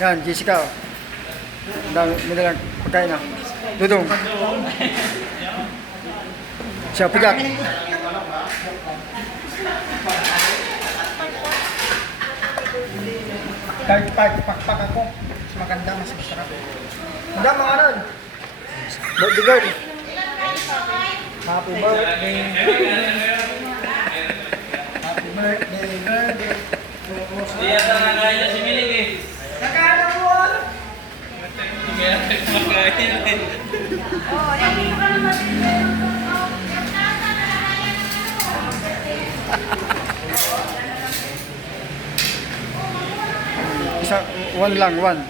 Yan, Jessica. Oh. Ang dami, may dalang pagkain na. Dudong. Siya, pijak. Kahit pakpak ako, mas maganda, mas masarap. Hindi, mga ano. Birthday girl. Happy birthday. Happy birthday, birthday. Hindi yata nakain na si Miling eh. Nakain na mo! Hindi yata kumakain eh. Oh, nandito ka naman. Isa, one lang, one.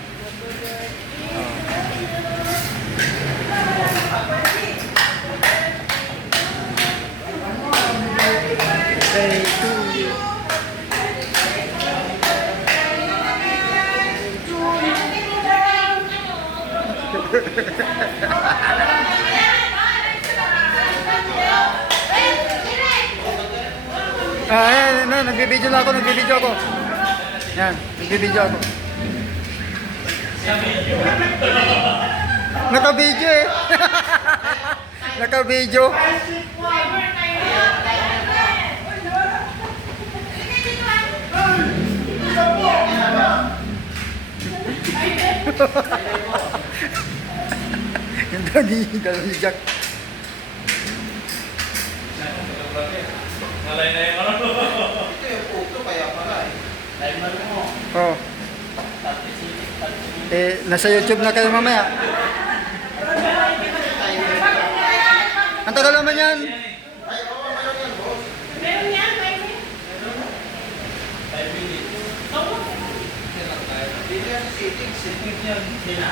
Birthday to you. Ayan, nagbibideo na ako, nagbibideo ako. Yan, nagbibideo ako. Naka-video eh. Naka-video. Yung dali Jack. Nalay na yung ano. Ito yung photo kaya pala eh. Live na mo. Oh. Nasa YouTube na kayo mamaya. Ang tagal naman yan. Meron yan, meron. 5 minutes. Dito yan sa settings. Settings yan. Sina.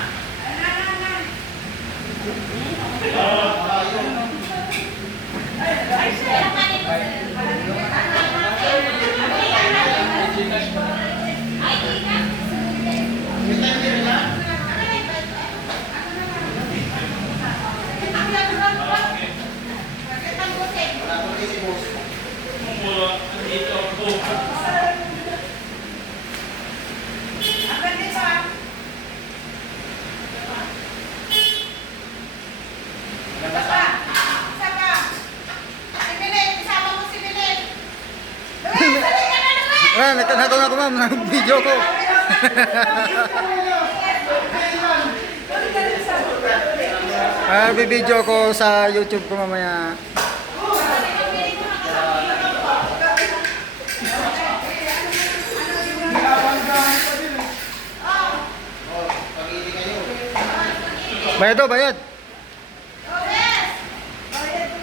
Mula dito ako. Nakaw na ko ma'am, nag-video ko. Bibideo ko sa YouTube ko mamaya. Bayad o, bayad.